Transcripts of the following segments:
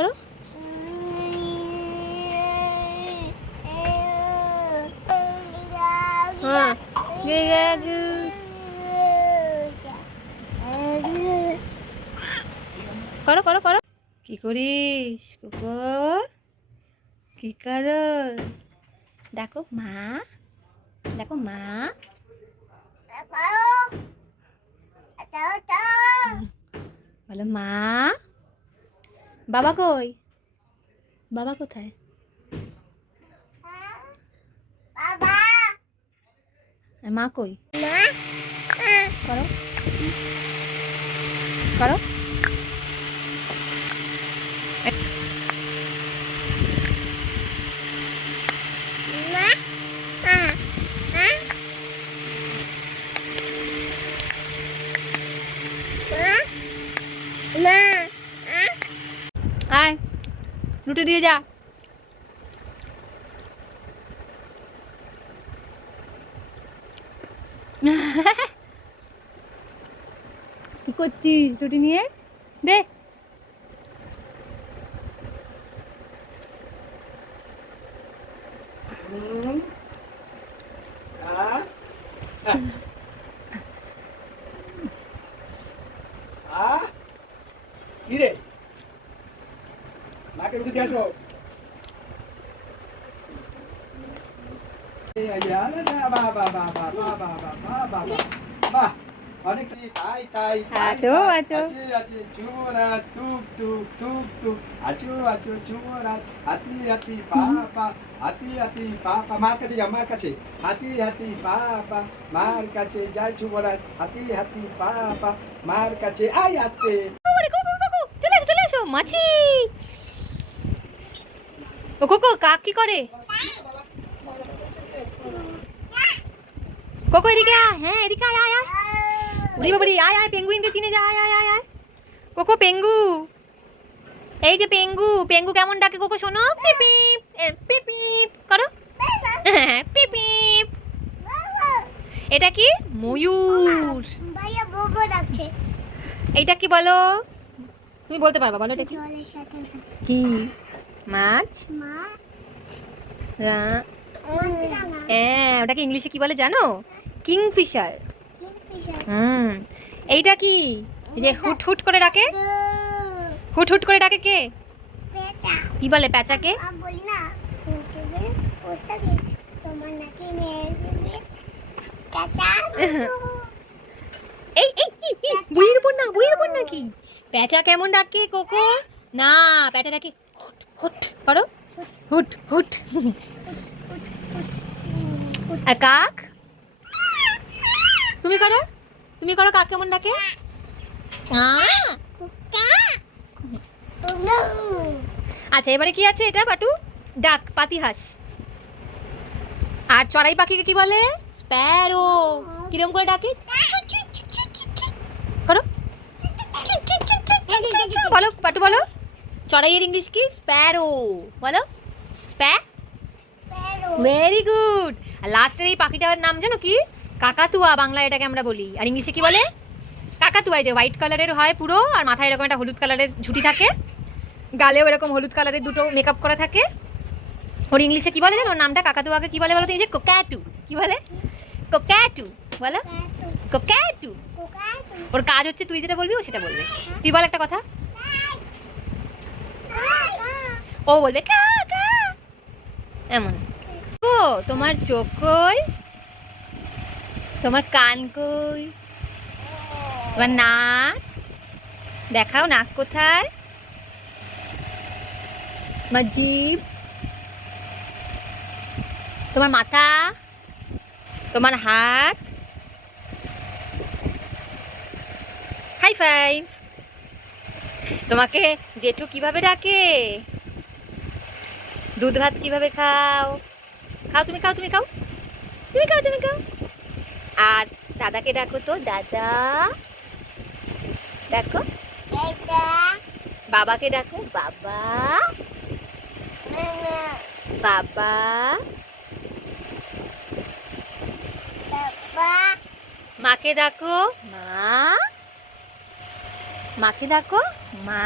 করো। হ্যাঁ করো করো করো। কি করিস কোকো? কি করো? দেখো মা, দেখো মা। বলো মা। বাবা কই? বাবা কোথায়? মা কই? করো করো। আয় রুটি দিয়ে যা। কি করছিস রুটি নিয়ে? দে। কি রে মাকে রুটি দিয়ে আসো। অনেক তাই তাই আতো আতো আছে আছে যুবরাজ টুক টুক টুক টুক আচু আচু যুবরাজ হাতি হাতি পাপা হাতি হাতি পাপা মার কাছে যা মার কাছে হাতি হাতি পাপা মার কাছে যায় যুবরাজ হাতি হাতি পাপা মার কাছে আয় আসতে। চলে এসো চলে এসো মাছি। ও কোকো কাক কি করে? কোকো এদিকে আয়। হ্যাঁ এদিকে আয় আয় আয়। উড়ি বাবারি আয় আয় পেঙ্গুইনকে চিনে যা। আয় আয় আয় আয়। কোকো পেঙ্গু। এই যে পেঙ্গু। পেঙ্গু কেমন ডাকে কোকো শোনো? পিপিপ পিপিপ করো। হ্যাঁ পিপিপ। এটা কি? ময়ূর। ভাইয়া ববো ডাকছে। এইটা কি বলো? তুমি বলতে পারবা বলো এটা কি? জলের সাথে কি? মাছ? মা রা মাছরাঙা হ্যাঁ ওটাকে ইংলিশে কি বলে জানো? কিংফিশার। কিংফিশার এইটা কি? এই যে হুট হুট করে ডাকে। হুট হুট করে ডাকে কে? পেঁচা। কি বলে প্যাঁচাকে? আমি বলি না তুমি পোস্টটা কি তোমার নাকি মেয়ে দিবে পেঁচা। এই এই বইয়ের উপর না বইয়ের উপর নাকি? প্যাঁচা কেমন ডাকে কোকো? না প্যাঁচা ডাকে হুট হুট করো। হুট হুট। আর কাক? তুমি করো। তুমি করো কাক কেমন ডাকে? আচ্ছা এবারে কি আছে এটা পাটু? ডাক পাতিহাঁস। আর চড়াই পাখিকে কি বলে? স্প্যারো। কিরম করে ডাকে? করো। বলো পাটু বলো। চড়াইয়ের ইংলিশ কি? স্প্যারো। বলো স্প্যা। Very good. আর লাস্টের এই পাখিটার নাম জানো কি? কাকাতুয়া। বাংলা এটাকে আমরা বলি। আর ইংলিশে কি বলে? কাকাতুয়া। যে হোয়াইট কালারের হয় পুরো আর মাথায় এরকম একটা হলুদ কালারের ঝুঁটি থাকে, গালেও এরকম হলুদ কালারের দুটো মেকআপ করা থাকে। ওর ইংলিশে কি বলে জানো? ওর নামটা কাকাতুয়াকে কি বলে বলো তো? এই যে কোকাটু। কি বলে? কোকাটু। বলো কোকাটু। ওর কাজ হচ্ছে তুই যেটা বলবি ও সেটা বলবে। তুই বল একটা কথা। ও বলবে কা কা এমন। ও তোমার চোখ কই? তোমার কান কই? তোমার নাক দেখাও। নাক কোথায়? তোমার জিভ, তোমার মাথা, তোমার হাত। High five. তোমাকে জেঠু কিভাবে ডাকে? দুধ ভাত কিভাবে খাও? খাও তুমি খাও তুমি খাও তুমি খাও তুমি খাও। আর দাদাকে ডাকো তো দাদা। দেখো বাবাকে ডাকো বাবা। বাবা। মাকে ডাকো মা। মাকে ডাকো মা।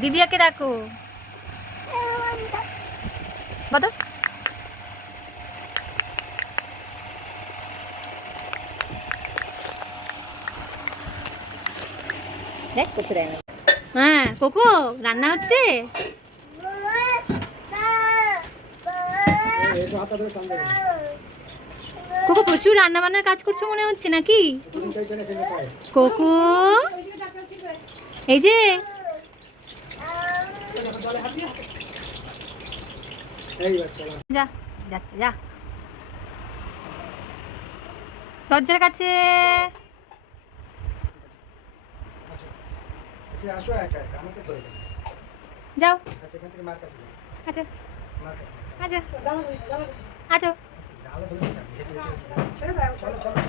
দিদিয়াকে ডাকো। বলো। দেখ করতে দেয় না। হ্যাঁ কোকো রান্না হচ্ছে। এসো হাতটা ধরে টান দেবে। কোকো প্রচুর রান্না বান্নার কাজ করছো মনে হচ্ছে নাকি? তুমি চাইছো না খেতে খায়। কোকো এই যে এই বাচ্চা যা যাচ্ছে যা দরজার কাছে। এটা আসো একা একা আমাকে ধরে দাও। যাও আচ্ছা এখান থেকে মার কাছে যাও। আচ্ছা মার কাছে আচ্ছা আচ্ছা জালে ধরে দাও। হেঁটে হেঁটে ছেড়ে দাও। চলো চলো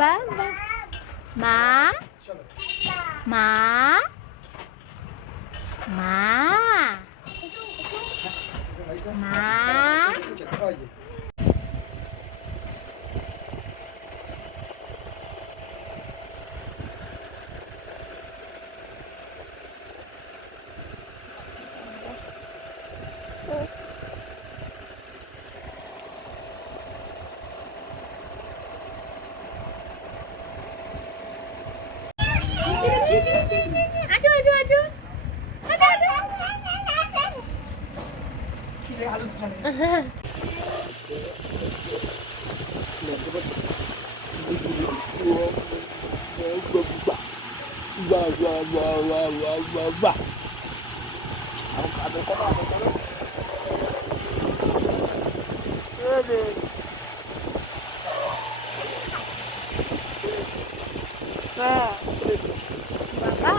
বা বা। মা চলো। মা মা মা। ওই যে আজো আজো আজো খিদে আলু খানে। বাবা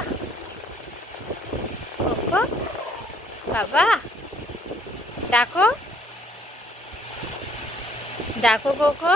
কোকো বাবা ডাকো ডাকো কোকো।